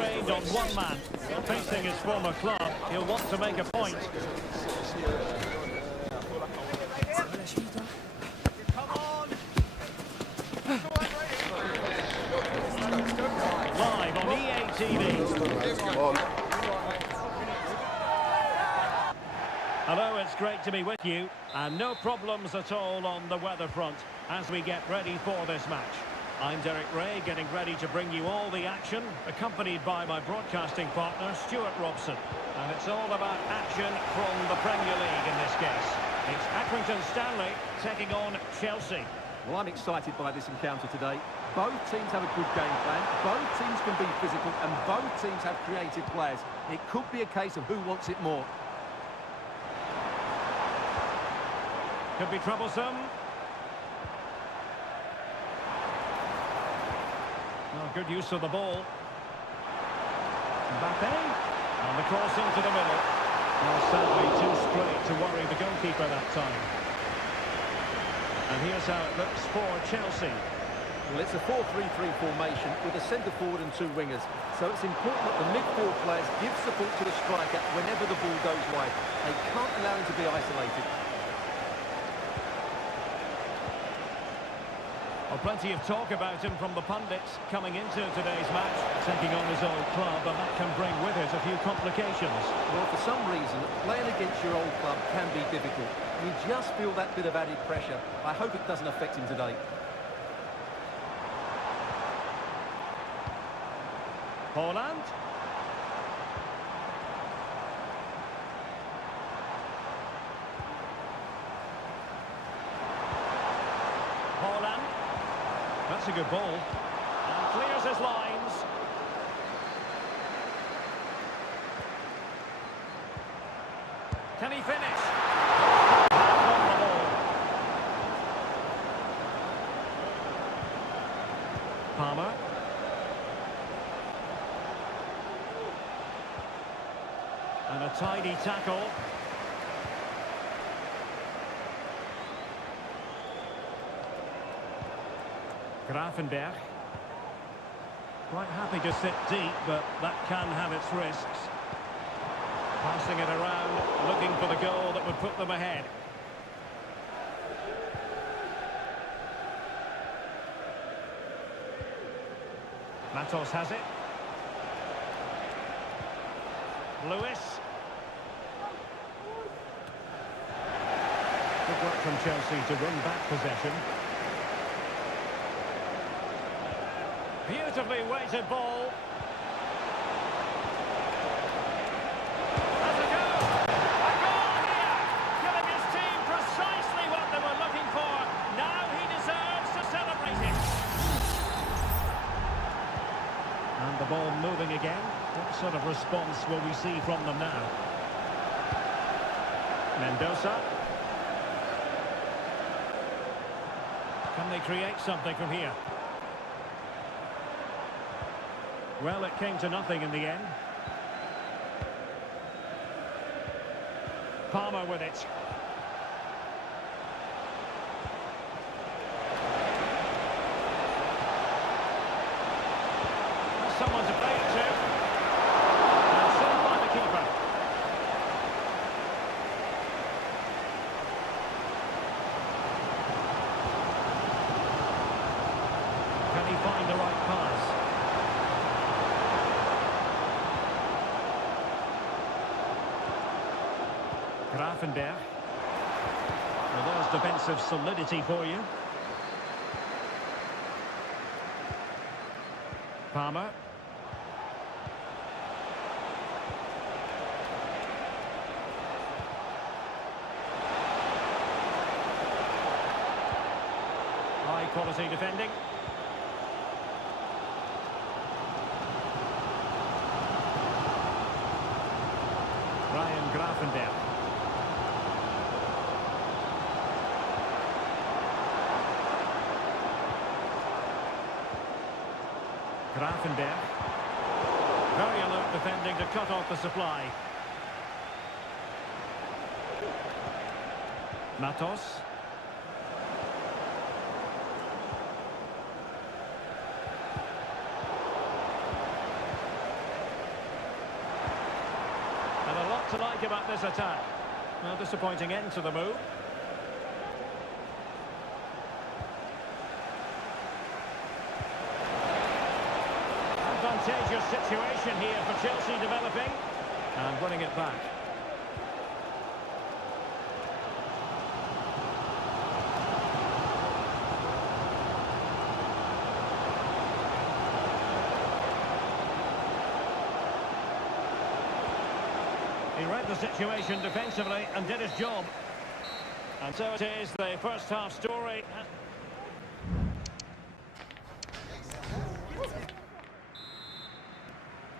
trained on one man. Facing his former club, he'll want to make a point. Live on EA TV. Hello, it's great to be with you, and no problems at all on the weather front as we get ready for this match. I'm Derek Ray, getting ready to bring you all the action, accompanied by my broadcasting partner, Stuart Robson. And it's all about action from the Premier League in this case. It's Accrington Stanley taking on Chelsea. Well, I'm excited by this encounter today. Both teams have a good game plan, both teams can be physical, and both teams have creative players. It could be a case of who wants it more. Could be troublesome. Oh, good use of the ball. Mbappe. And the cross into the middle. Well, sadly, too straight to worry the goalkeeper that time. And here's how it looks for Chelsea. Well, it's a 4-3-3 formation with a centre forward and two wingers. So it's important that the midfield players give support to the striker whenever the ball goes wide. They can't allow him to be isolated. Well, plenty of talk about him from the pundits coming into today's match, taking on his old club, and that can bring with it a few complications. Well, for some reason, playing against your old club can be difficult. You just feel that bit of added pressure. I hope it doesn't affect him today. Haaland. Haaland. That's a good ball. And clears his lines. Can he finish? On the ball. Palmer. And a tidy tackle. Grafenberg. Quite happy to sit deep, but that can have its risks. Passing it around, looking for the goal that would put them ahead. Matos has it. Lewis. Good work from Chelsea to win back possession. Beautifully weighted ball. Has a go. A goal here. Giving his team precisely what they were looking for. Now he deserves to celebrate it. And the ball moving again. What sort of response will we see from them now? Mendoza. Can they create something from here? Well, it came to nothing in the end. Palmer with it. Someone to play it to. And saved by the keeper. Can he find the right pass? Grafenberg. Well, there's defensive solidity for you. Palmer. High quality defending. Ryan Grafenberg. Grafenberg. Very alert defending to cut off the supply. Matos. think about this attack? Well, disappointing end to the move. Advantageous situation here for Chelsea developing. And winning it back. He read the situation defensively and did his job. And so it is the first half story.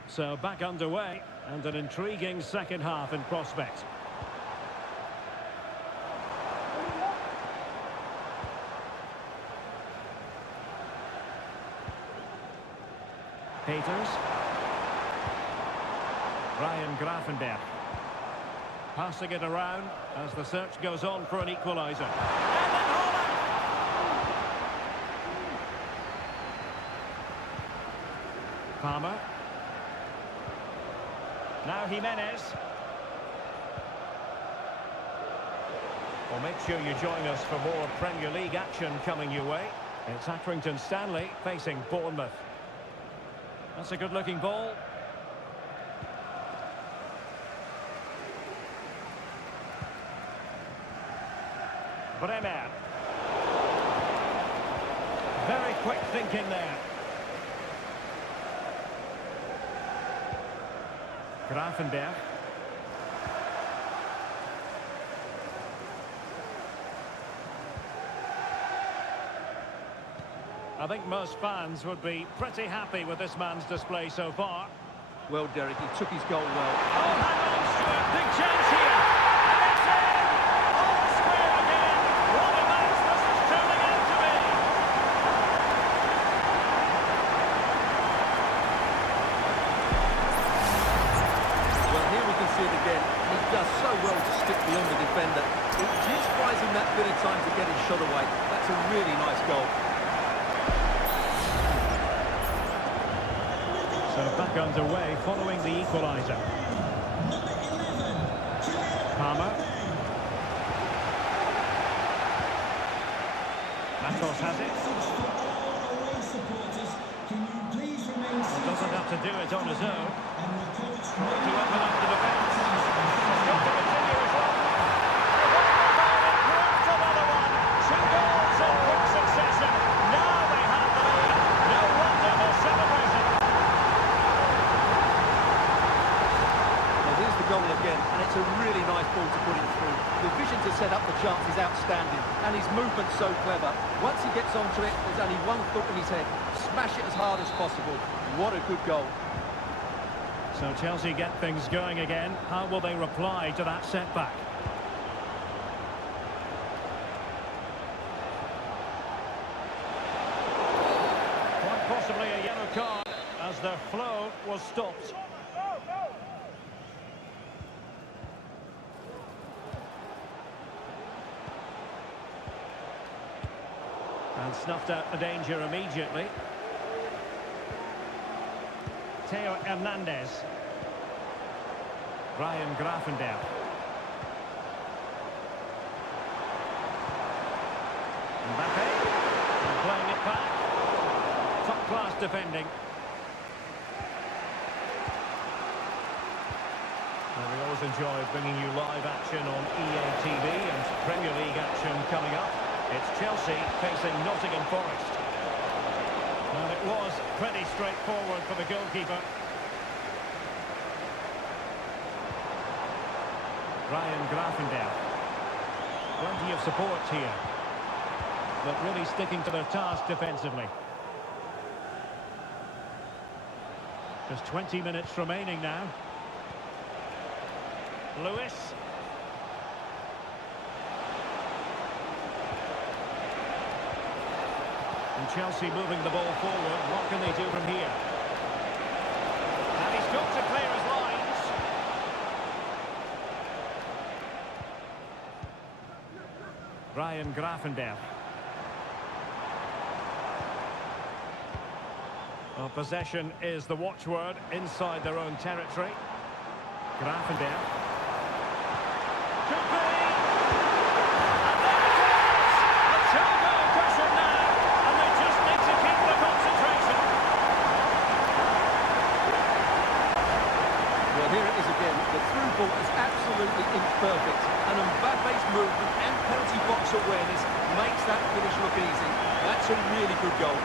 So back underway and an intriguing second half in prospect. Peters. Ryan Gravenberch. Passing it around as the search goes on for an equaliser. And then Holland! Palmer. Now Jimenez. Well, make sure you join us for more Premier League action coming your way. It's Accrington Stanley facing Bournemouth. That's a good-looking ball. Bremer. Very quick thinking there. Gravenberch. I think most fans would be pretty happy with this man's display so far. Well, Derek, he took his goal well. Oh, hang on, Stuart. Big chance here. And it's in. All square again. What a match this is turning out to be. Well, here we can see it again. He does so well to stick beyond the defender. It just buys him that bit of time to get his shot away. That's a really nice goal. So back underway following the equaliser. Palmer. Matos has it. Doesn't have to do it on his own. Trying to open up the defence. He's got to continue his run. Improved another one. 2 goals in quick succession. Now they have the lead. No wonder they're celebrating. Here's the goal again, and it's a really nice ball to put it through. The vision to set up the chance is outstanding, and his movement's so clever. Once he gets onto it, there's only one thought in his head. Smash it as hard as possible. What a good goal. So Chelsea get things going again. How will they reply to that setback? Quite possibly a yellow card as their flow was stopped. And snuffed out the danger immediately. Theo Hernandez. Ryan Gravenberch. Mbappe. And playing it back. Top-class defending. Well, we always enjoy bringing you live action on EA TV and Premier League action coming up. It's Chelsea facing Nottingham Forest. And it was pretty straightforward for the goalkeeper. Ryan Gravenberch. Plenty of support here. But really sticking to their task defensively. Just 20 minutes remaining now. Lewis. And Chelsea moving the ball forward. What can they do from here? And he's got to clear his lines. Ryan Gravenberch. Well, possession is the watchword inside their own territory. Gravenberch. could be. And there it is! A two-goal cushion now, and they just need to keep the concentration. Well, here it is again. The through ball is absolutely imperfect. And Mbappe's movement and penalty box awareness makes that finish look easy. That's a really good goal.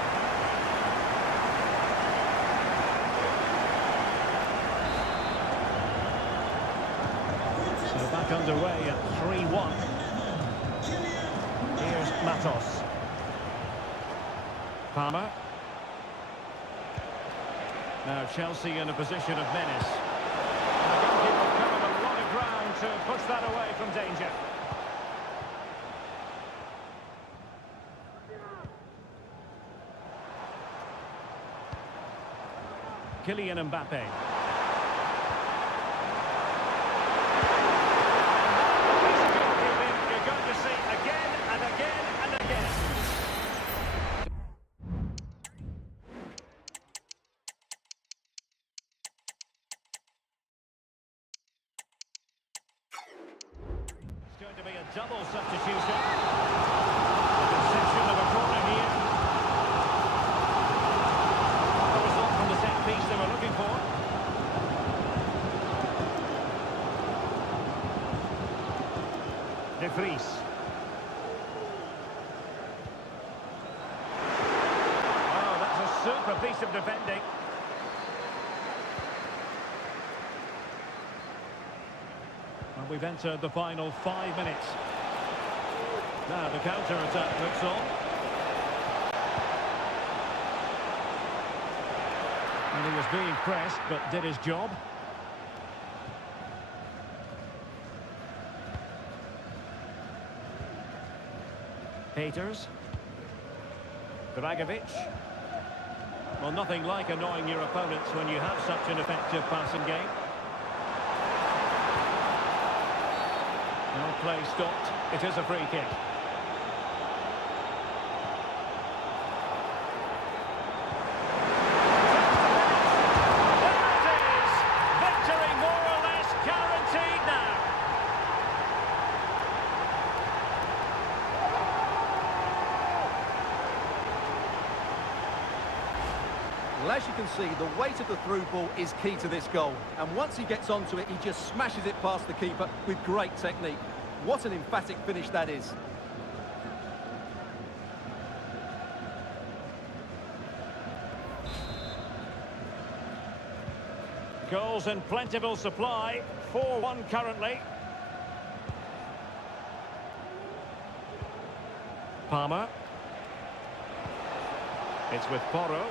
So back underway at 3-1. Here's Matos. Palmer. Now Chelsea in a position of menace. And the goalkeeper covered a lot of ground to push that away from danger. Kylian Mbappe. You're going to see again and again and again. It's going to be a double substitution. A concession of a corner here. The result from the set piece they were looking for. De Vries. Oh, that's a super piece of defending. And we've entered the final 5 minutes. Now the counter-attack looks on. And he was being pressed, but did his job. Peters. Dragovic. Well, nothing like annoying your opponents when you have such an effective passing game. No play stopped. It is a free kick. There it is! Victory more or less guaranteed now. Well, as you can see, the weight of the through ball is key to this goal. And once he gets onto it, he just smashes it past the keeper with great technique. What an emphatic finish that is. Goals in plentiful supply. 4-1 currently. Palmer. It's with Porro.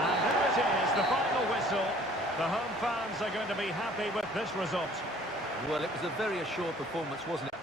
And there it is, the final whistle. The home fans are going to be happy with this result. Well, it was a very assured performance, wasn't it?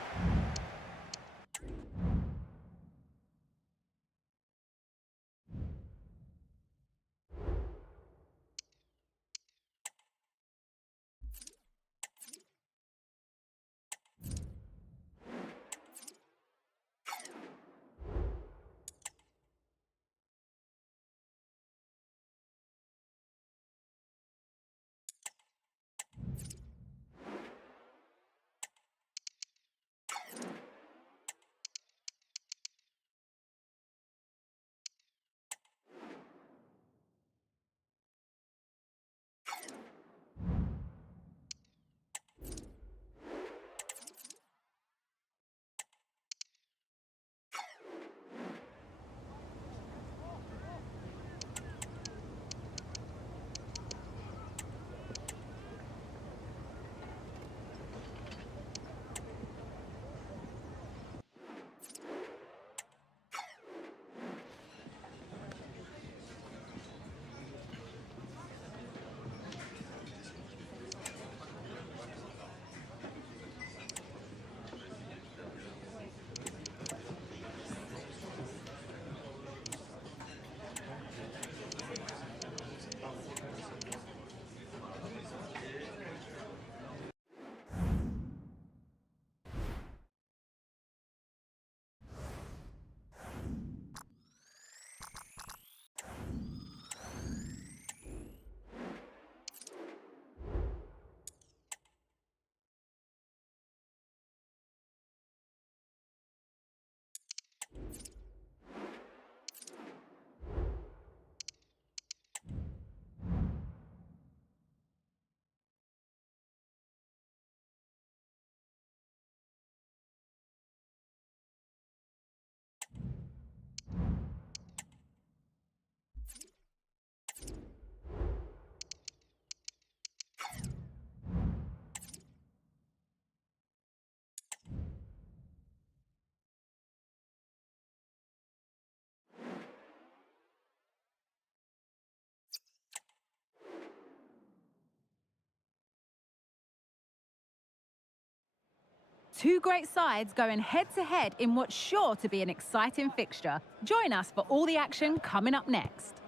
Two great sides going head-to-head in what's sure to be an exciting fixture. Join us for all the action coming up next.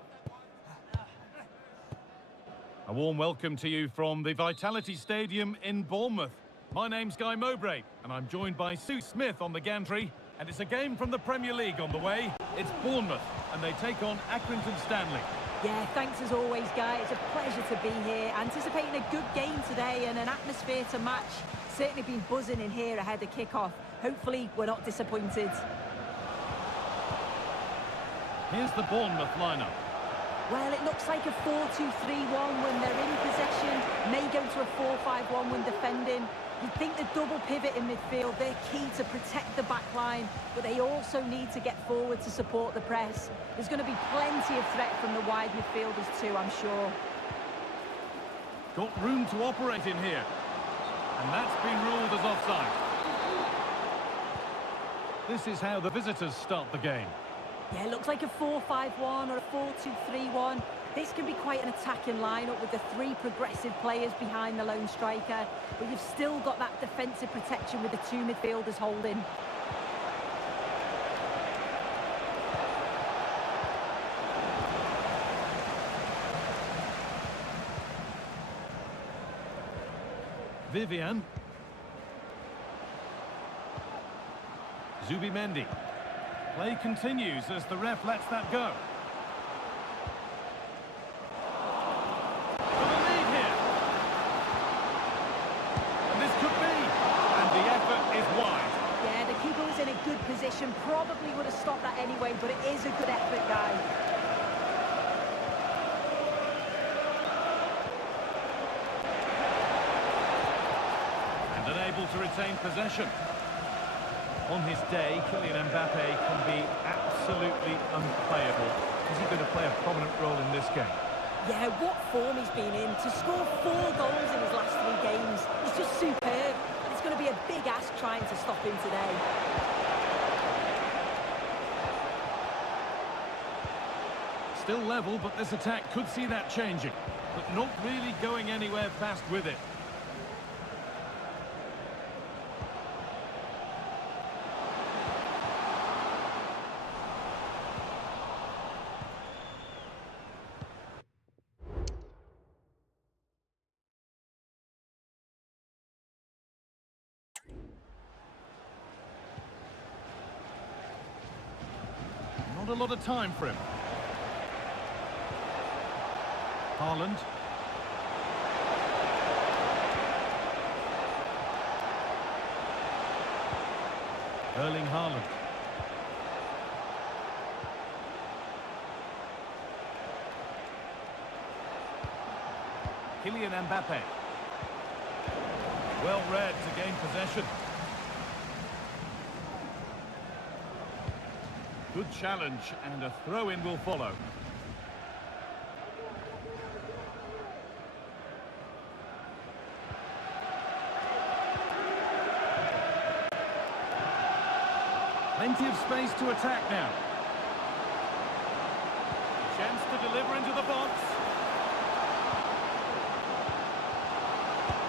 A warm welcome to you from the Vitality Stadium in Bournemouth. My name's Guy Mowbray, and I'm joined by Sue Smith on the gantry. And it's a game from the Premier League on the way. It's Bournemouth, and they take on Accrington Stanley. Yeah, thanks as always, Guy. It's a pleasure to be here. Anticipating a good game today and an atmosphere to match. Certainly been buzzing in here ahead of kick-off. Hopefully, we're not disappointed. Here's the Bournemouth lineup. Well, it looks like a 4-2-3-1 when they're in possession. May go to a 4-5-1 when defending. You'd think the double pivot in midfield, they're key to protect the back line, but they also need to get forward to support the press. There's going to be plenty of threat from the wide midfielders too, I'm sure. Got room to operate in here. And that's been ruled as offside. This is how the visitors start the game. Yeah, it looks like a 4-5-1 or a 4-2-3-1. This can be quite an attacking lineup with the three progressive players behind the lone striker, but you've still got that defensive protection with the two midfielders holding. Vivian. Zubimendi. Play continues as the ref lets that go. For the lead here. And this could be. And the effort is wide. Yeah, the keeper was in a good position. Probably would have stopped that anyway, but it is a good effort, Guy. And unable to retain possession. On his day, Kylian Mbappe can be absolutely unplayable. Is he going to play a prominent role in this game? Yeah, what form he's been in. To score 4 goals in his last 3 games, it's just superb. It's going to be a big ask trying to stop him today. Still level, but this attack could see that changing. But not really going anywhere fast with it. Not a lot of time for him. Haaland. Erling Haaland. Kylian Mbappe. Well read to gain possession. Good challenge, and a throw-in will follow. Plenty of space to attack now. Chance to deliver into the box.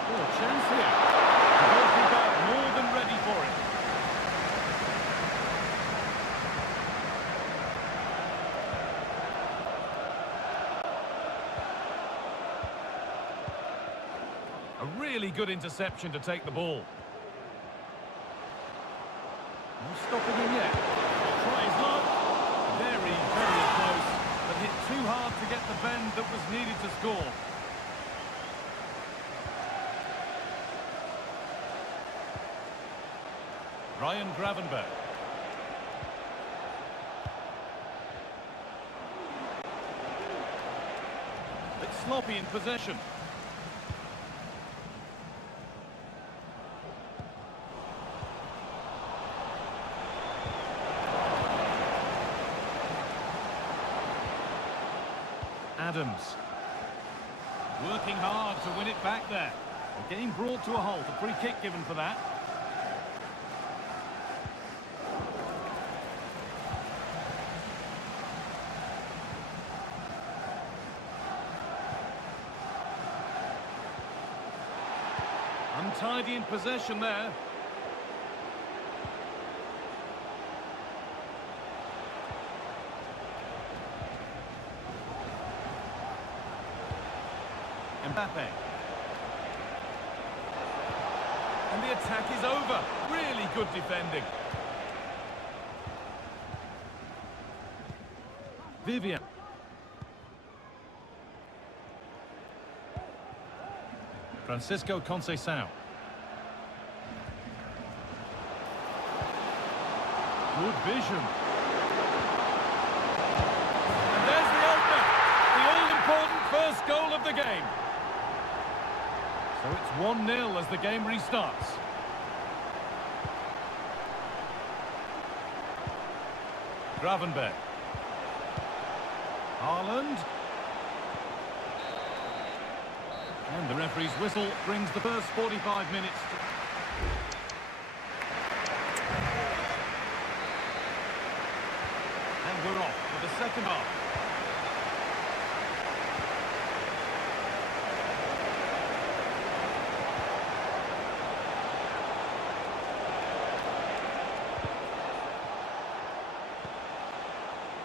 Oh, chance here. The goalkeeper more than ready for it. A really good interception to take the ball. No stopping him yet. Try his luck. Very, very close, but hit too hard to get the bend that was needed to score. Ryan Gravenberg. Bit sloppy in possession. Adams. Working hard to win it back there. The game brought to a halt. A free kick given for that. Untidy in possession there. Mbappe. And the attack is over. Really good defending. Vivian. Francisco Conceição. Good vision. And there's the opener. The all-important first goal of the game. So it's 1-0 as the game restarts. Gravenberg. Haaland. And the referee's whistle brings the first 45 minutes to... And we're off for the second half.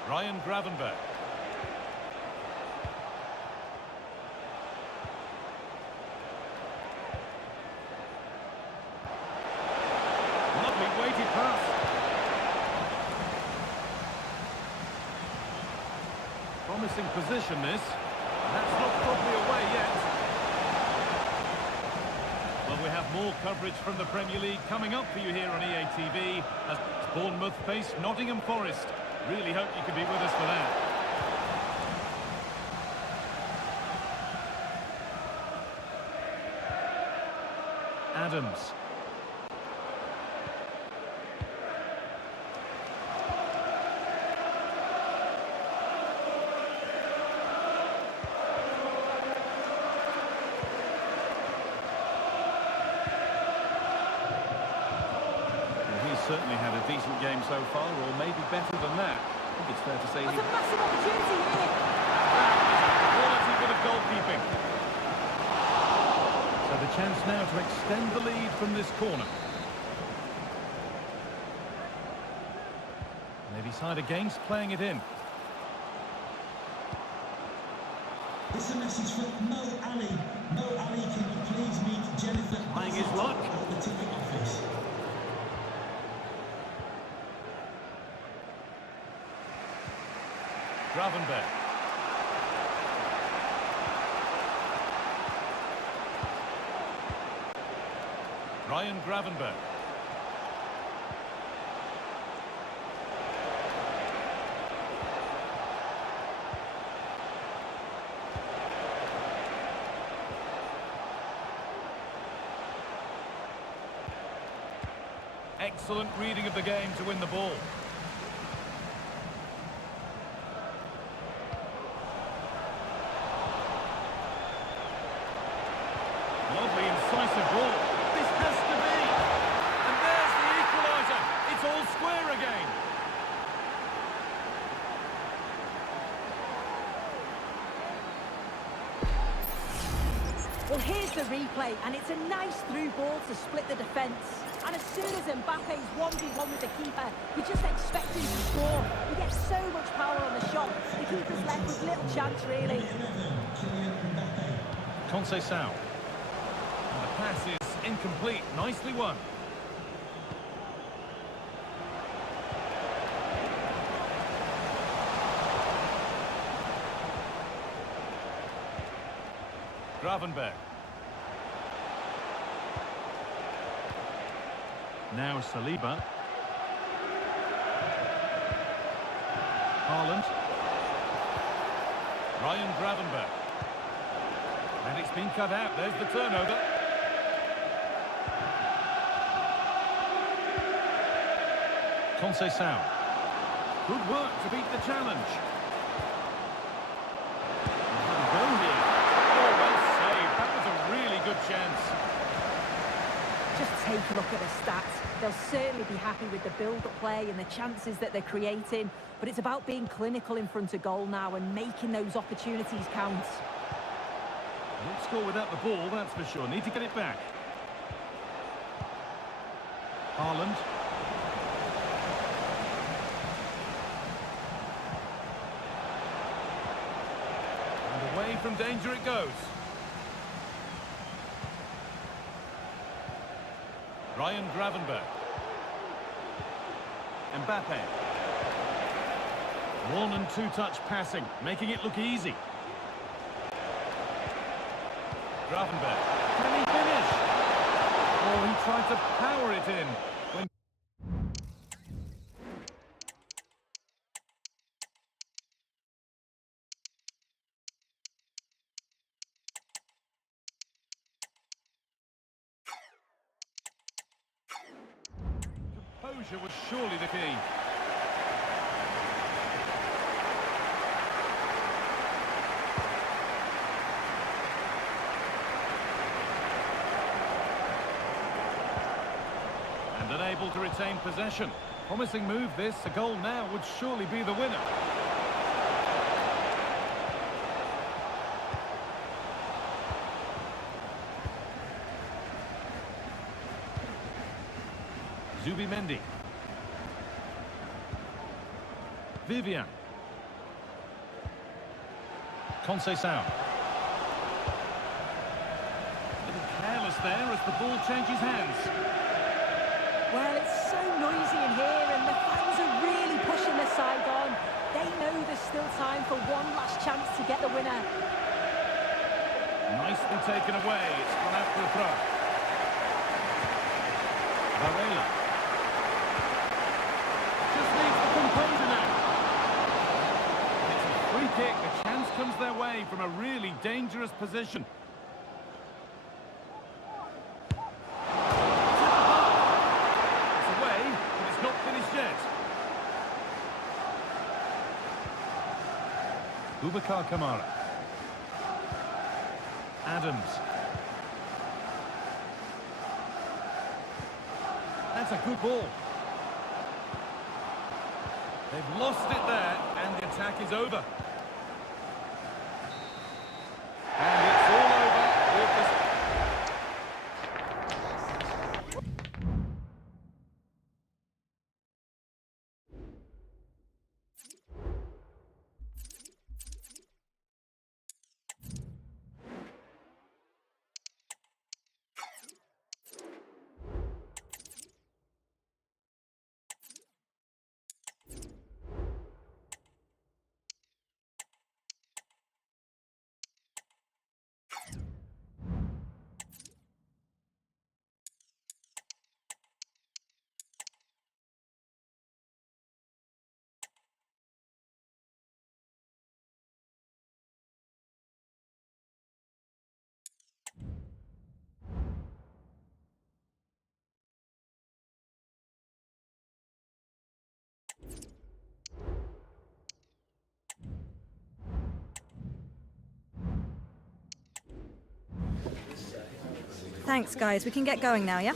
Ryan Gravenberg. Lovely weighted pass. Promising position this. That's not properly away yet. Well, we have more coverage from the Premier League coming up for you here on EA TV as Bournemouth face Nottingham Forest. Really hope you can be with us for that. Adams. Certainly had a decent game so far, or maybe better than that. I think it's fair to say... That's a massive opportunity here. That is a quality bit of goalkeeping. So the chance now to extend the lead from this corner. Maybe side against playing it in. It's a message from Mo Ali. Mo Ali, can you please meet Jennifer? Trying his luck. At the ticket office. Gravenberg. Ryan Gravenberg. Excellent reading of the game to win the ball. Lovely incisive ball. This has to be. And there's the equaliser. It's all square again. Well, here's the replay, and it's a nice through ball to split the defence. And as soon as Mbappe's 1v1 with the keeper, you just expect him to score. He gets so much power on the shot. The keeper's left with little chance, really. Conceição. And the pass is incomplete. Nicely won. Gravenberg. Now Saliba. Haaland. Ryan Gravenberg. And it's been cut out. There's the turnover. Conceição. Good work to beat the challenge. Go here. Oh, well saved. That was a really good chance. Just take a look at the stats. They'll certainly be happy with the build-up play and the chances that they're creating. But it's about being clinical in front of goal now and making those opportunities count. Won't score without the ball, that's for sure. Need to get it back. Haaland. And away from danger it goes. Ryan Gravenberch. Mbappe. One and two-touch passing, making it look easy. Gravenberch. Can he finish? Oh, he tried to power it in. Composure was surely the key. And unable to retain possession. Promising move this. A goal now would surely be the winner. Zubimendi. Vivian. Conceição. A little careless there as the ball changes hands. Well, it's so noisy in here and the fans are really pushing the side on. They know there's still time for one last chance to get the winner. Nicely taken away. It's gone out for a throw. Varela. Just needs the composer now. It's a free kick. A chance comes their way from a really dangerous position. It's away, but it's not finished yet. Boubacar Kamara. Adams. That's a good ball. They've lost it there, and the attack is over. And it's all over with this. Thanks, guys. We can get going now, yeah?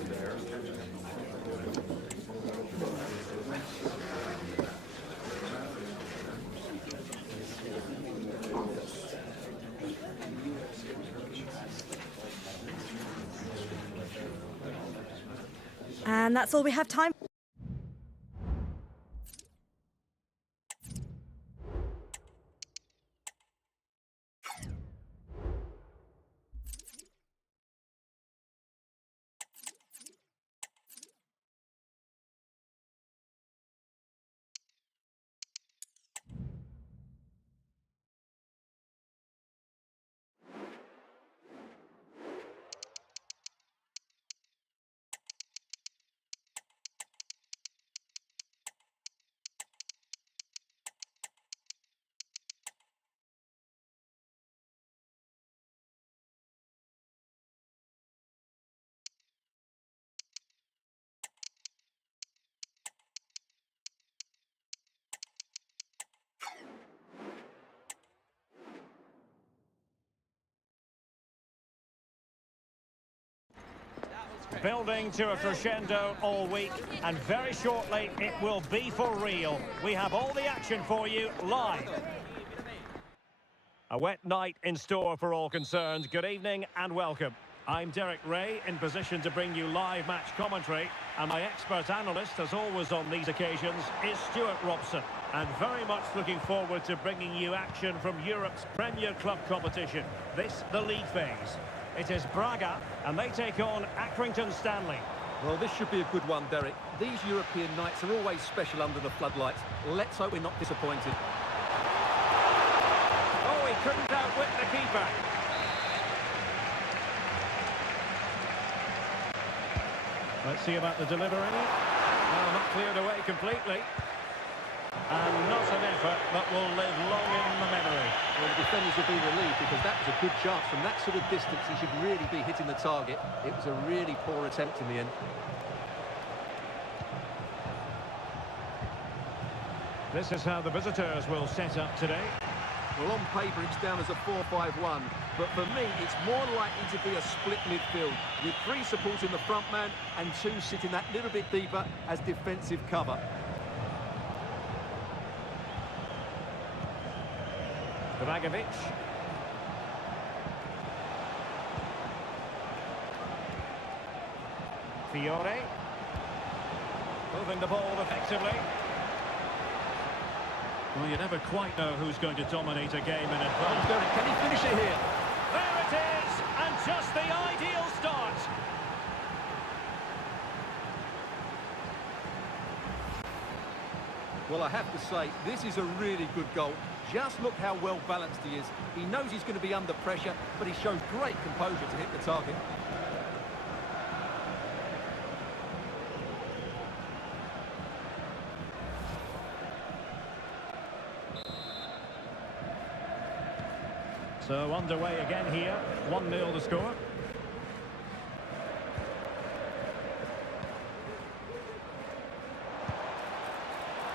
And that's all we have time for. Building to a crescendo all week, and very shortly it will be for real. We have all the action for you live. A wet night in store for all concerned. Good evening and welcome. I'm Derek Ray, in position to bring you live match commentary, and my expert analyst, as always on these occasions, is Stuart Robson. And very much looking forward to bringing you action from Europe's Premier Club competition. This, the league phase. It is Braga, and they take on Accrington Stanley. Well, this should be a good one, Derek. These European nights are always special under the floodlights. Let's hope we're not disappointed. Oh, he couldn't outwit the keeper. Let's see about the delivery. Well, not cleared away completely. And not an effort that will live long in the memory. Well, the defenders will be relieved because that was a good chance. From that sort of distance, he should really be hitting the target. It was a really poor attempt in the end. This is how the visitors will set up today. Well, on paper, it's down as a 4-5-1. But for me, it's more likely to be a split midfield, with 3 supporting the front man and 2 sitting that little bit deeper as defensive cover. Dragovic. Fiore. Moving the ball effectively. Well, you never quite know who's going to dominate a game in advance. Can he finish it here? There it is, and just the ideal start. Well, I have to say, this is a really good goal. Just look how well balanced he is. He knows he's going to be under pressure, but he shows great composure to hit the target. So underway again here, 1-0 the score.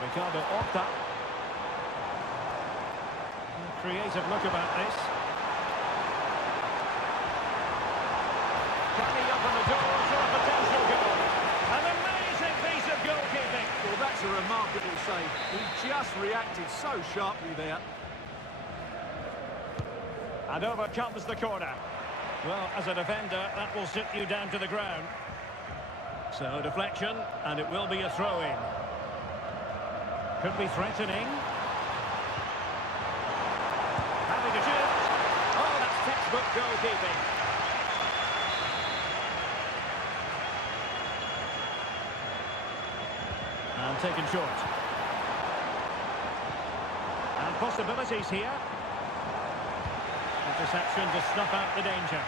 Ricardo Horta. Creative look about this. Coming up on the door for a potential goal. An amazing piece of goalkeeping. Well, that's a remarkable save. He just reacted so sharply there. And over comes the corner. Well, as a defender, that will sit you down to the ground. So deflection, and it will be a throw-in. Could be threatening. Having to shoot. Oh, that's textbook goalkeeping. And taken short. And possibilities here. Interception to snuff out the danger.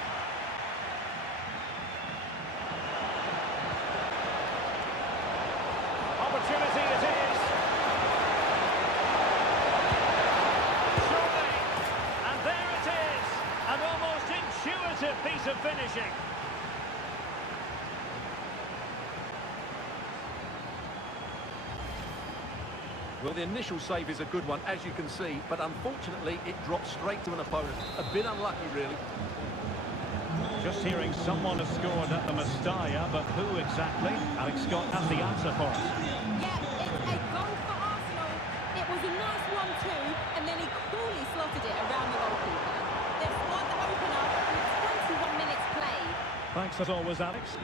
Opportunity it is. Surely. And there it is. An almost intuitive piece of finishing. Well, the initial save is a good one, as you can see, but unfortunately it drops straight to an opponent. A bit unlucky, really. Just hearing someone has scored at the Mestalla, but who exactly? Alex Scott has the answer for us. Yeah, it's a goal for Arsenal. It was a nice 1-2, and then he coolly slotted it around the goalkeeper. They've scored the opener with 21 minutes played. Thanks as always, Alex.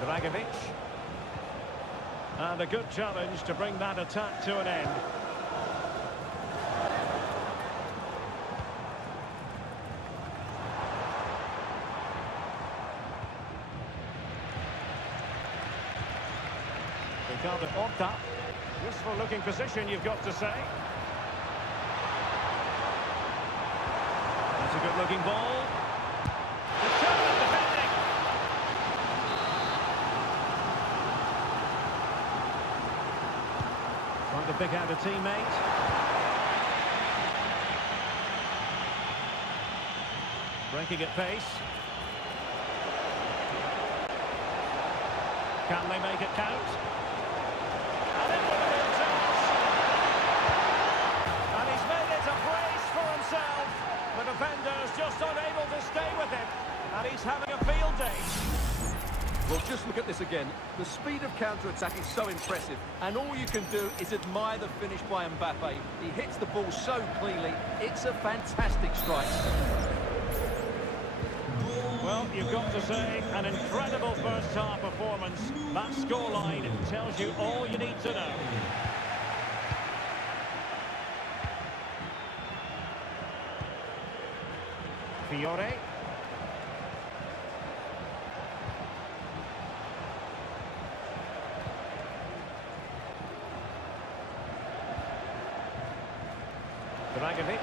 Dragovic. And a good challenge to bring that attack to an end. Ricardo Horta. Useful looking position, you've got to say. That's a good looking ball. Determined defending. Trying to pick out a teammate. Breaking at pace. Can they make it count? And in with a good chance. And he's made it a brace for himself. The defender's just unable to stay with him. And he's having a field day. Well, just look at this again. The speed of counter-attack is so impressive, and all you can do is admire the finish by Mbappe. He hits the ball so cleanly. It's a fantastic strike. Well, you've got to say, an incredible first-half performance. That scoreline tells you all you need to know. Fiore. Dragovic.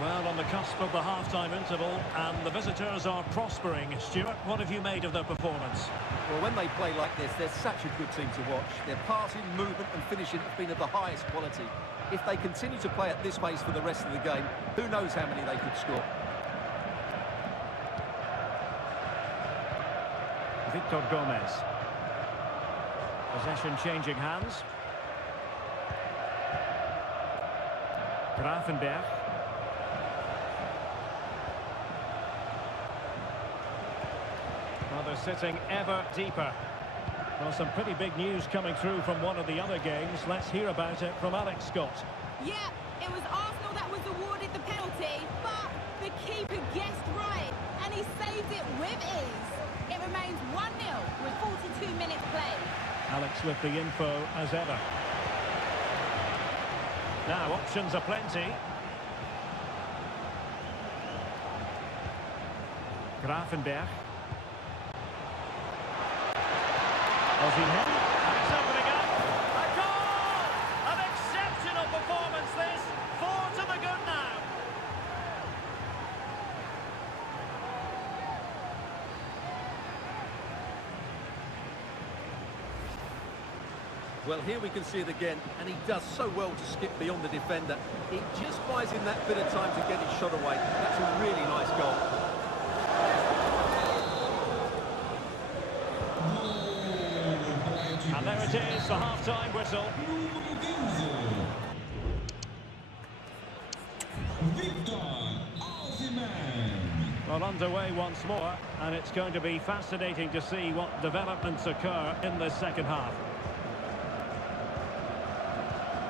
Well, on the cusp of the half-time interval, and the visitors are prospering. Stuart, what have you made of their performance? Well, when they play like this, they're such a good team to watch. Their passing, movement and finishing have been of the highest quality. If they continue to play at this pace for the rest of the game, who knows how many they could score. Victor Gomez. Possession changing hands. Grafenberg. Well, they're sitting ever deeper. Well, some pretty big news coming through from one of the other games. Let's hear about it from Alex Scott. Yeah, it was Arsenal that was awarded the penalty, but the keeper guessed right, and he saved it with ease. It remains 1-0 with 42 minutes played. Alex with the info as ever. Now, options are plenty. Grafenberg. Osimhen. And it's opening up. A goal! An exceptional performance this. 4 to the good now. Well, here we can see it again, and he does so well to skip beyond the defender. It just buys him that bit of time to get his shot away. That's a really nice goal. And there it is, the half-time whistle. Well, underway once more, and it's going to be fascinating to see what developments occur in the second half.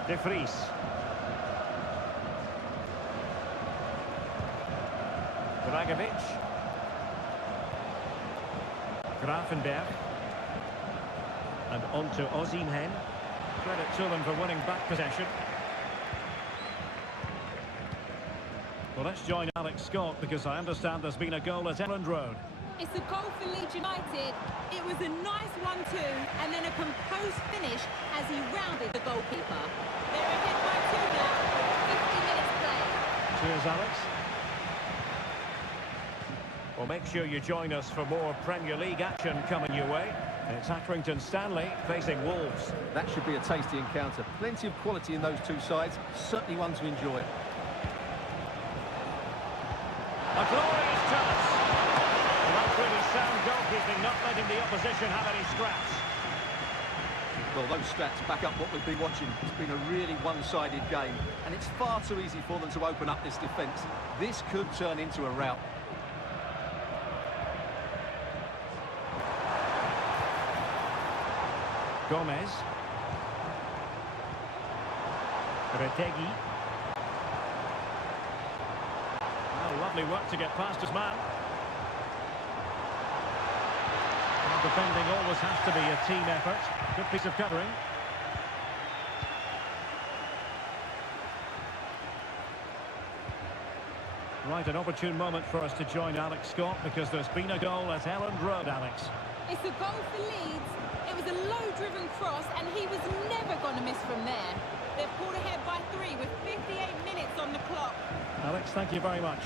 De Vries. Dragovic. Grafenberg. And on to Osimhen. Credit to them for winning back possession. Well, let's join Alex Scott, because I understand there's been a goal at Elland Road. It's a goal for Leeds United. It was a nice 1-2 and then a composed finish as he rounded the goalkeeper. They're ahead by 2 now, with 50 minutes played. Cheers, Alex. Well, make sure you join us for more Premier League action coming your way. It's Accrington Stanley facing Wolves. That should be a tasty encounter. Plenty of quality in those two sides. Certainly one to enjoy. A glorious chance. Well, that's really sound goalkeeping, not letting the opposition have any scraps. Well, those stats back up what we've been watching. It's been a really one-sided game, and it's far too easy for them to open up this defence. This could turn into a rout. Gomez. RTG. Well, lovely work to get past his man. And defending always has to be a team effort. Good piece of covering. Right, an opportune moment for us to join Alex Scott, because there's been a goal at Elland Road, Alex. It's a goal for Leeds. It was a low-driven cross, and he was never going to miss from there. They've pulled ahead by 3 with 58 minutes on the clock. Alex, thank you very much.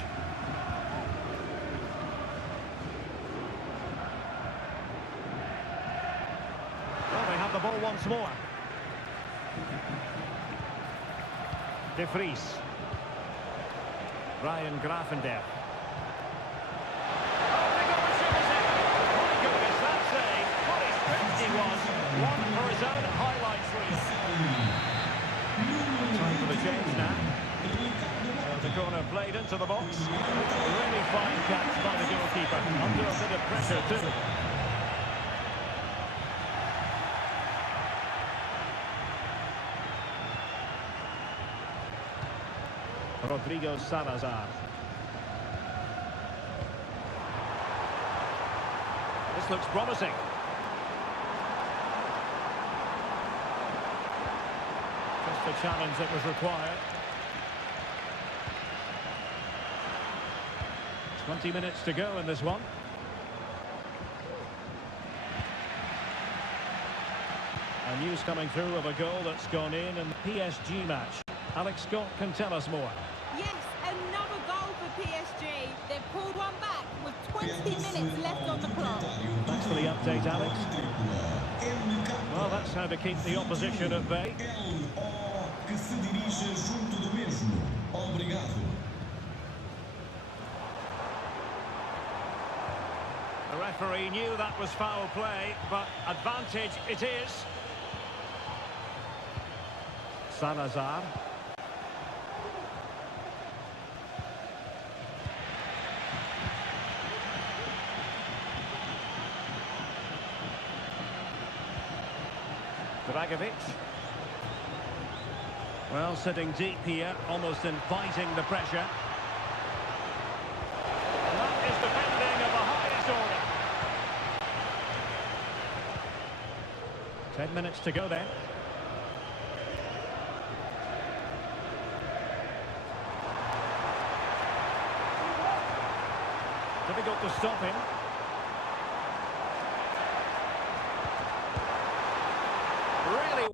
Well, they have the ball once more. De Vries. Ryan Grafenberg. One for his own highlights reel. Time for the change now. So the corner played into the box. Really fine catch by the goalkeeper. Under a bit of pressure too. Rodrigo Salazar. This looks promising. The challenge that was required. 20 minutes to go in this one. And news coming through of a goal that's gone in the PSG match. Alex Scott can tell us more. Yes, another goal for PSG. They've pulled one back with 20 minutes left on the clock. Thanks for the update, Alex. Well, that's how to keep the opposition at bay. Que se dirige junto do mesmo. Obrigado. The referee knew that was foul play, but advantage it is. Salazar. Dragovic. Well, sitting deep here, almost inviting the pressure. That is defending of the highest order. 10 minutes to go then. Difficult to stop him. Really.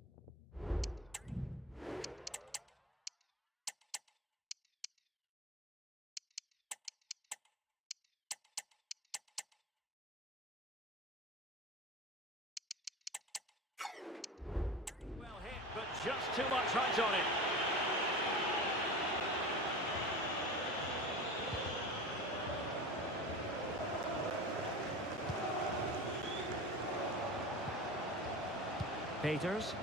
Well hit, but just too much height on it. Peters.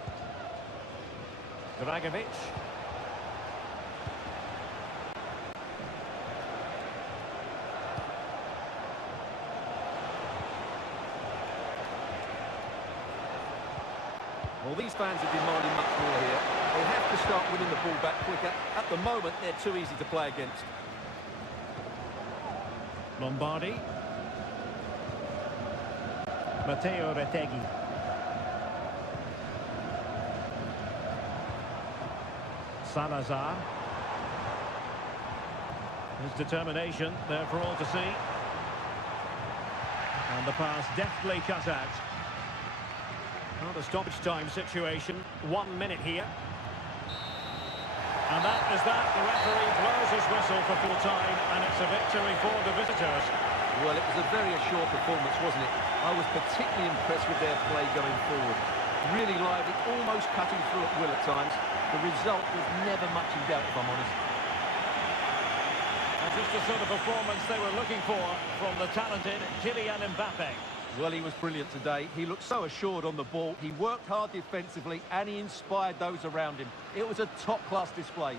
Dragovic. Well, these fans are demanding much more here. They have to start winning the ball back quicker. At the moment, they're too easy to play against. Lombardi. Matteo Retegui. Salazar. His determination there for all to see. And the pass deftly cut out. Well, the stoppage time situation, 1 minute here. And that is that. The referee blows his whistle for full time, and it's a victory for the visitors. Well, it was a very assured performance, wasn't it? I was particularly impressed with their play going forward. Really lively, almost cutting through at will at times. The result was never much in doubt, if I'm honest. And just the sort of performance they were looking for from the talented Kylian Mbappe. Well, he was brilliant today. He looked so assured on the ball. He worked hard defensively, and he inspired those around him. It was a top-class display.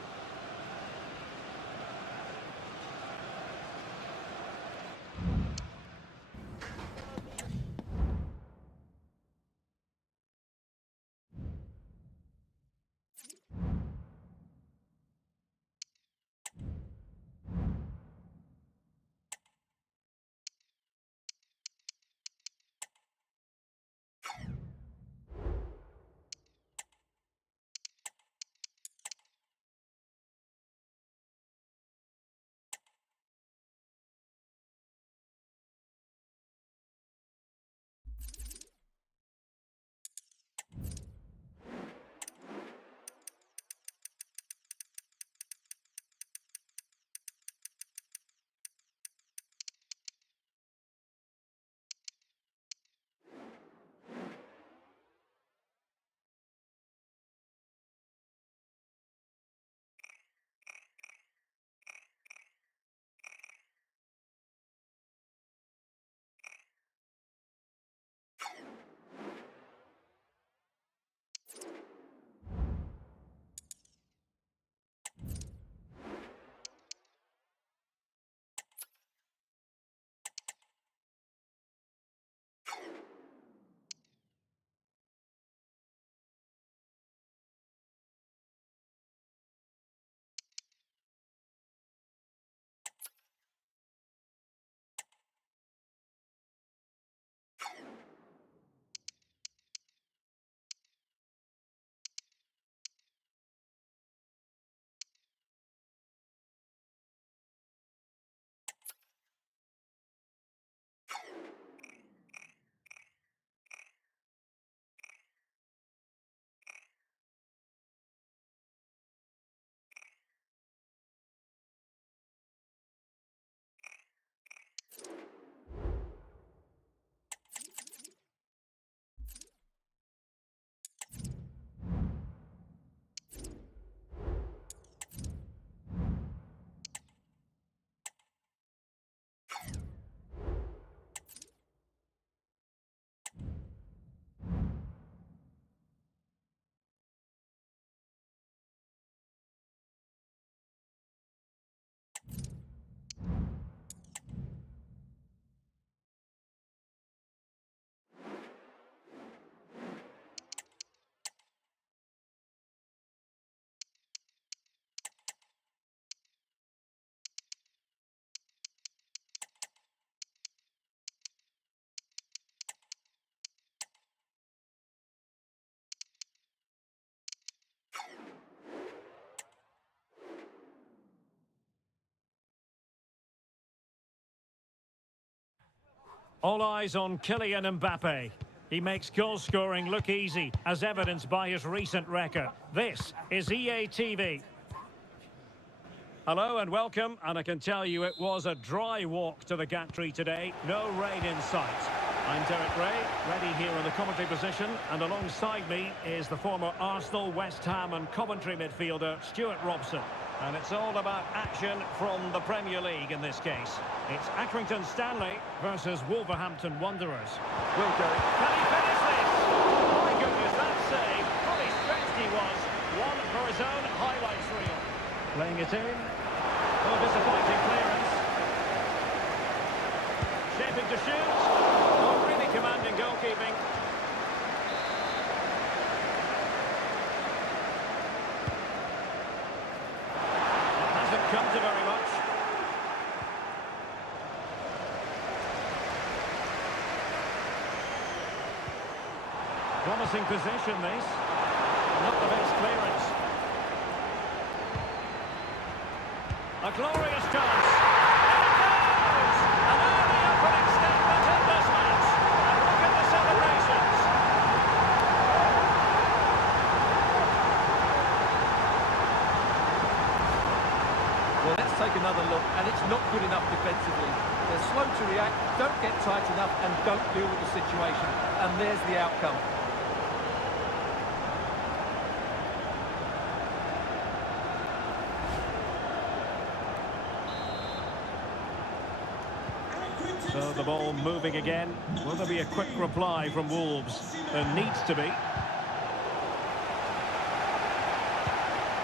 All eyes on Kylian Mbappe. He makes goal scoring look easy, as evidenced by his recent record. This is EA TV. Hello and welcome, and I can tell you it was a dry walk to the gantry today. No rain in sight. I'm Derek Ray, ready here in the commentary position, and alongside me is the former Arsenal, West Ham and Coventry midfielder Stuart Robson. And it's all about action from the Premier League in this case. It's Accrington Stanley versus Wolverhampton Wanderers. Will Derek. Can he finish this? My goodness, that save. Fully stretched he was. One for his own highlights reel. Playing it in. Oh, disappointing clearance. Shaping to shoot. Oh, really commanding goalkeeping. It hasn't come to very much. Promising position, this. Not the best clearance. A glorious chance. And it goes! An early opening statement in this match. And look at the celebrations. Well, let's take another look, and it's not good enough defensively. They're slow to react, don't get tight enough, and don't deal with the situation. And there's the outcome. So the ball moving again. Will there be a quick reply from Wolves? There needs to be.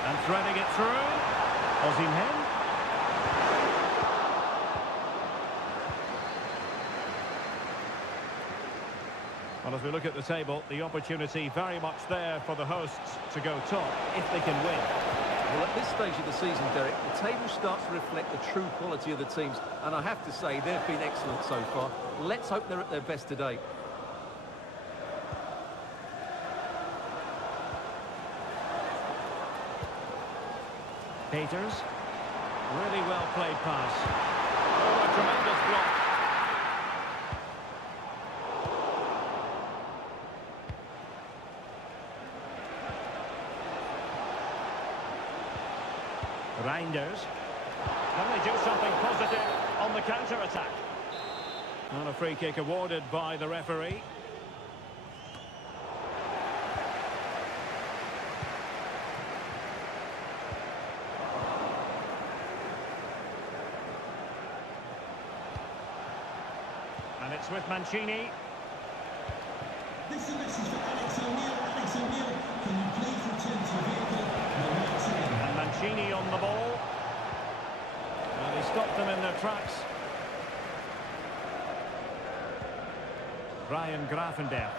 And threading it through. Osimhen. Well, as we look at the table, the opportunity very much there for the hosts to go top if they can win. Well, at this stage of the season, Derek, the table starts to reflect the true quality of the teams, and I have to say, they've been excellent so far. Let's hope they're at their best today. Peters. Really well played pass. Oh, a tremendous block. Reinders. Can they do something positive on the counter-attack? And a free kick awarded by the referee. And it's with Mancini. This is a message for Alex O'Neill. Alex O'Neill, can you please return to your vehicle? And Mancini on the ball. And he stopped them in their tracks. Ryan Gravenberch.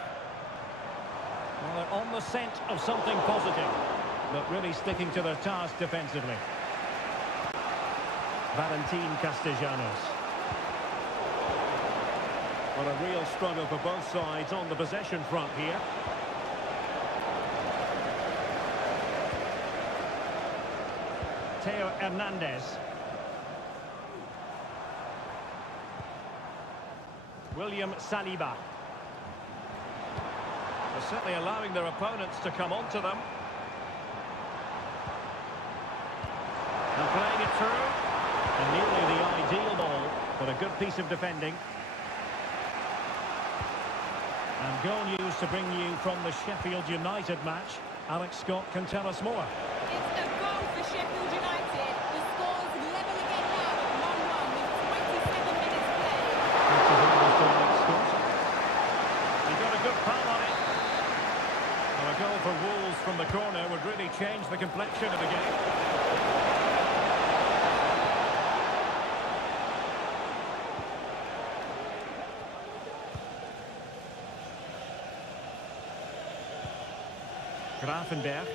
Well, they're on the scent of something positive, but really sticking to their task defensively. Valentin Castellanos. Well, a real struggle for both sides on the possession front here. Theo Hernandez. William Saliba. They're certainly allowing their opponents to come onto them. And playing it through. And nearly the ideal ball, but a good piece of defending. And goal news to bring you from the Sheffield United match. Alex Scott can tell us more. It's a goal for Sheffield United. The score's level again now at 1-1 with 27 minutes played. That's a very good goal, Alex Scott. He got a good pal on it. Well, a goal for Wolves from the corner would really change the complexion of the game. Gravenberch.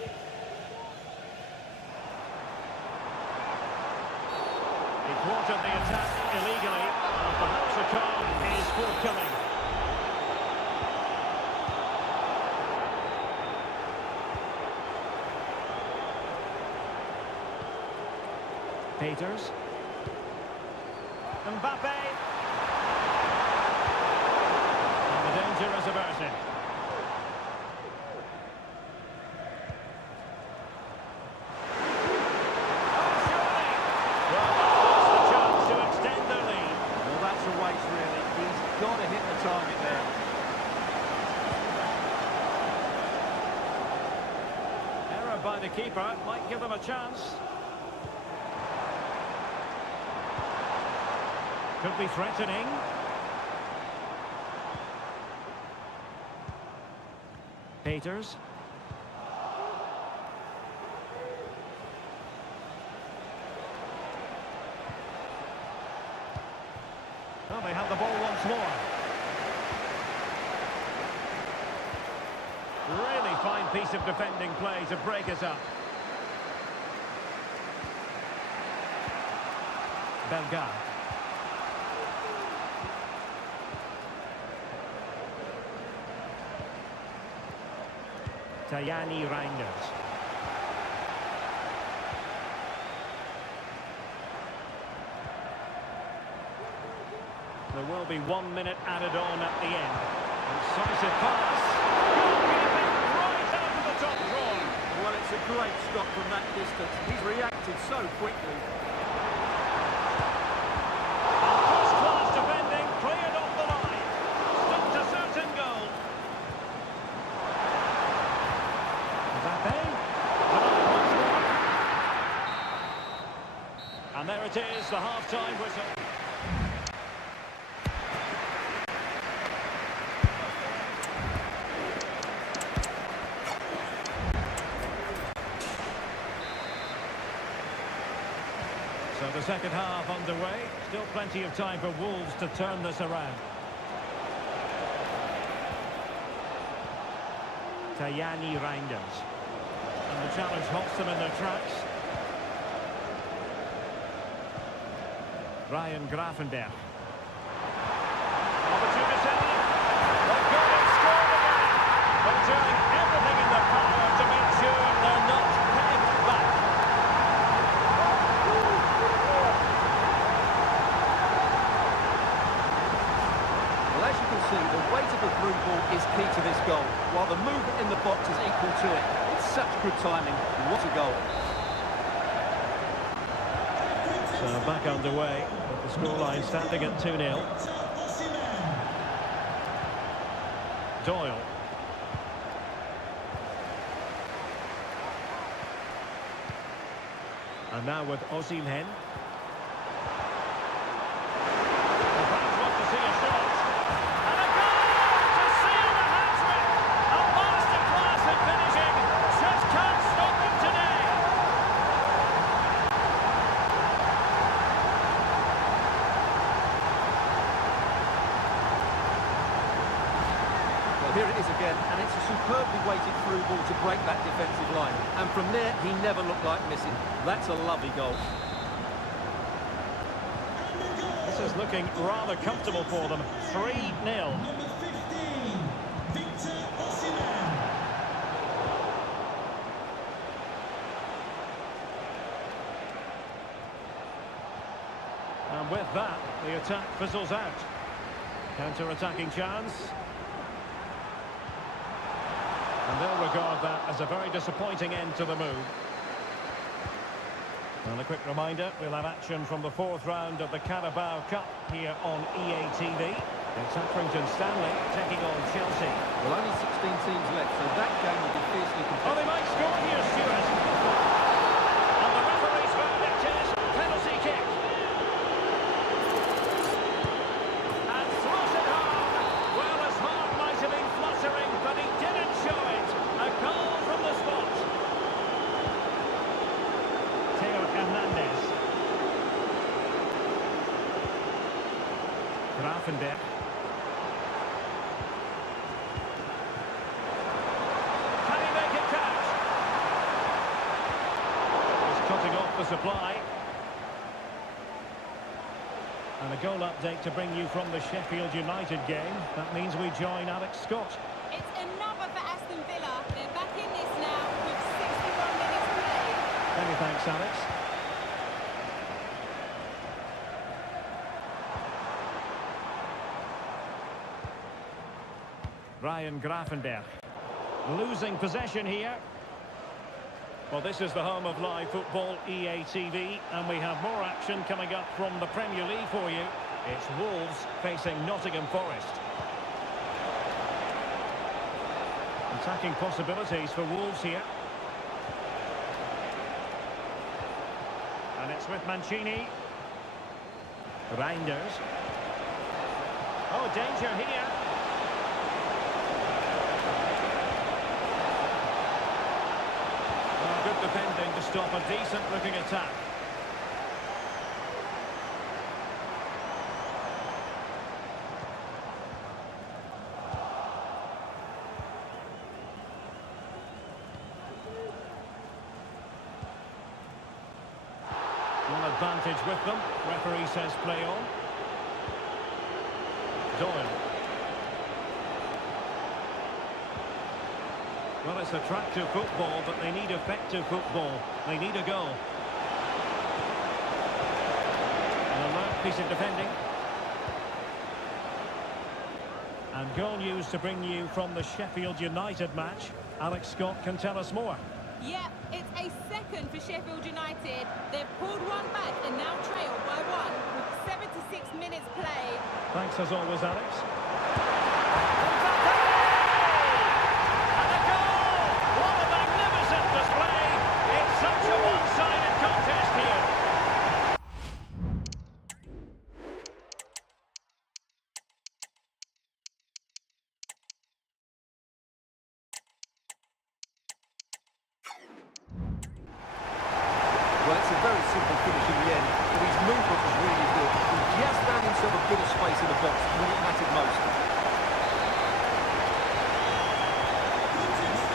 He thwarted the attack illegally, and perhaps a card is forthcoming. Peters. Mbappe. The danger is averted. Oh, surely! Well, that's the chance to extend their lead. Well, that's a waste, really. He's got to hit the target there. Error by the keeper might give them a chance. Could be threatening. Peters. Well, they have the ball once more. Really fine piece of defending play to break us up. Belga. Tajani Reinders. There will be 1 minute added on at the end. Incisive pass. Goalkeeping right out of the top drawer. Well, it's a great stop from that distance. He's reacted so quickly. First-class defending, cleared off the line. Stopped a certain goal. Mbappe. And there it is, the half-time whistle. So the second half underway. Still plenty of time for Wolves to turn this around. Tajani Reinders. And the challenge halts them in their tracks. Ryan Gravenberch. Opportunity. They've got it, scored again. They're doing everything in their power to make sure they're not pegged back. Well, as you can see, the weight of the through ball is key to this goal, while the movement in the box is equal to it. It's such good timing. What a goal. So back underway, with the scoreline standing at 2-0. Doyle. And now with Osimhen. The fans want to see a shot. And a goal to seal the hat-trick. A masterclass at finishing. Just can't stop them today. Well, here it is again, and it's a superbly weighted through ball to break that defensive line. And from there, he never looked like missing. That's a lovely goal. This is looking rather comfortable for them. 3-0. Number 15, Victor Osimhen. And with that, the attack fizzles out. Counter-attacking chance. And they'll regard that as a very disappointing end to the move. And a quick reminder, we'll have action from the fourth round of the Carabao Cup here on EA TV. It's Accrington Stanley taking on Chelsea. Well, only 16 teams left, so that game will be fiercely Oh, competitive. they might score here, Stuart. And the referee's verdict is penalty kick. And throws it home. Well, his heart might have been fluttering, but he didn't show it. A goal from the spot. Theo Hernandez. Gravenberch. Can he make it count? He's cutting off the supply. And a goal update to bring you from the Sheffield United game. That means we join Alex Scott. It's another for Aston Villa. They're back in this now with 61 minutes played. Many thanks, Alex. Ryan Gravenberch. Losing possession here. Well, this is the home of live football, EA TV, and we have more action coming up from the Premier League for you. It's Wolves facing Nottingham Forest. Attacking possibilities for Wolves here. And it's with Mancini. Reinders. Oh, danger here. Oh, good defending to stop a decent-looking attack. One advantage with them. Referee says play on. Doyle. Well, it's attractive football, but they need effective football. They need a goal. An alert piece of defending. And goal news to bring you from the Sheffield United match. Alex Scott can tell us more. Yeah, it's a second for Sheffield United. They've pulled one back and now trail by one with 76 minutes played. Thanks as always, Alex. And a goal! What a magnificent display! It's such a one-sided contest here. Well, it's a very simple finish in the end, but his movement was really good. He just found himself a bit of space in the box when it mattered most.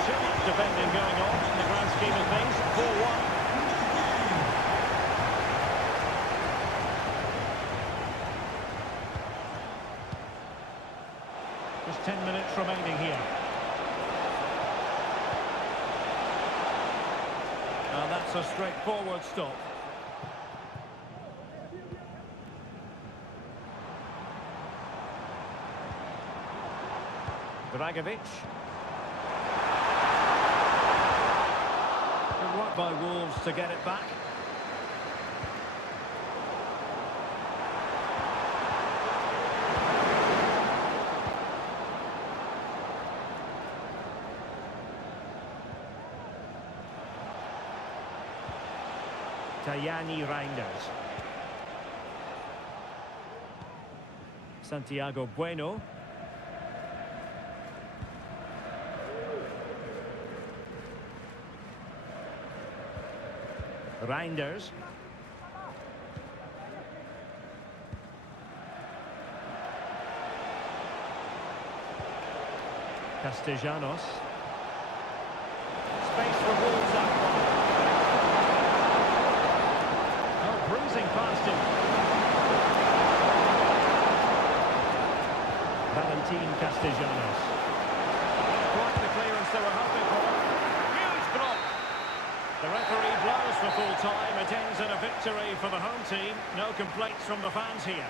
Too much defending going on in the grand scheme of things. 4-1. Just 10 minutes remaining here. And that's a straightforward stop. Dragovic. Good work by Wolves to get it back. Tajani Reinders. Santiago Bueno. Reinders. Castellanos. Space for Wolves out wide. Oh, bruising past him. Valentin Castellanos. Quite the clearance they were hoping for. Huge block. The referee blows for full time. It ends in a victory for the home team. No complaints from the fans here.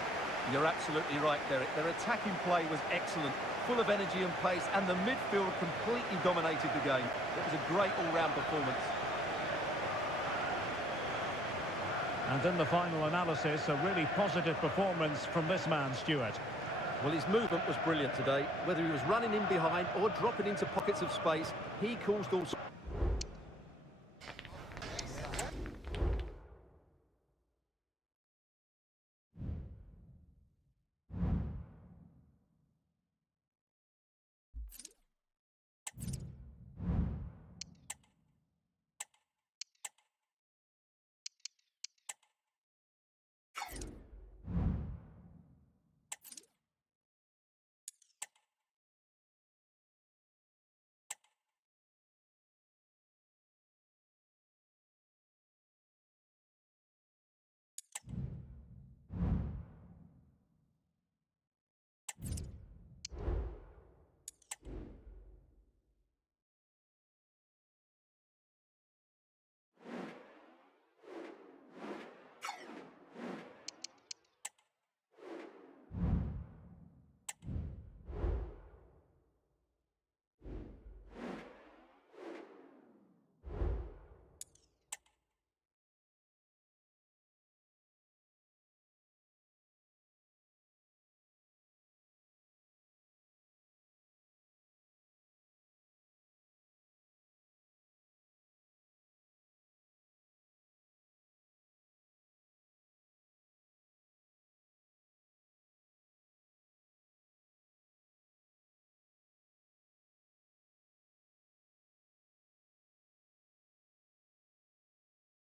You're absolutely right, Derek. Their attacking play was excellent, full of energy and pace, and the midfield completely dominated the game. It was a great all-round performance. And in the final analysis, a really positive performance from this man, Stuart. Well, his movement was brilliant today. Whether he was running in behind or dropping into pockets of space, he caused all sorts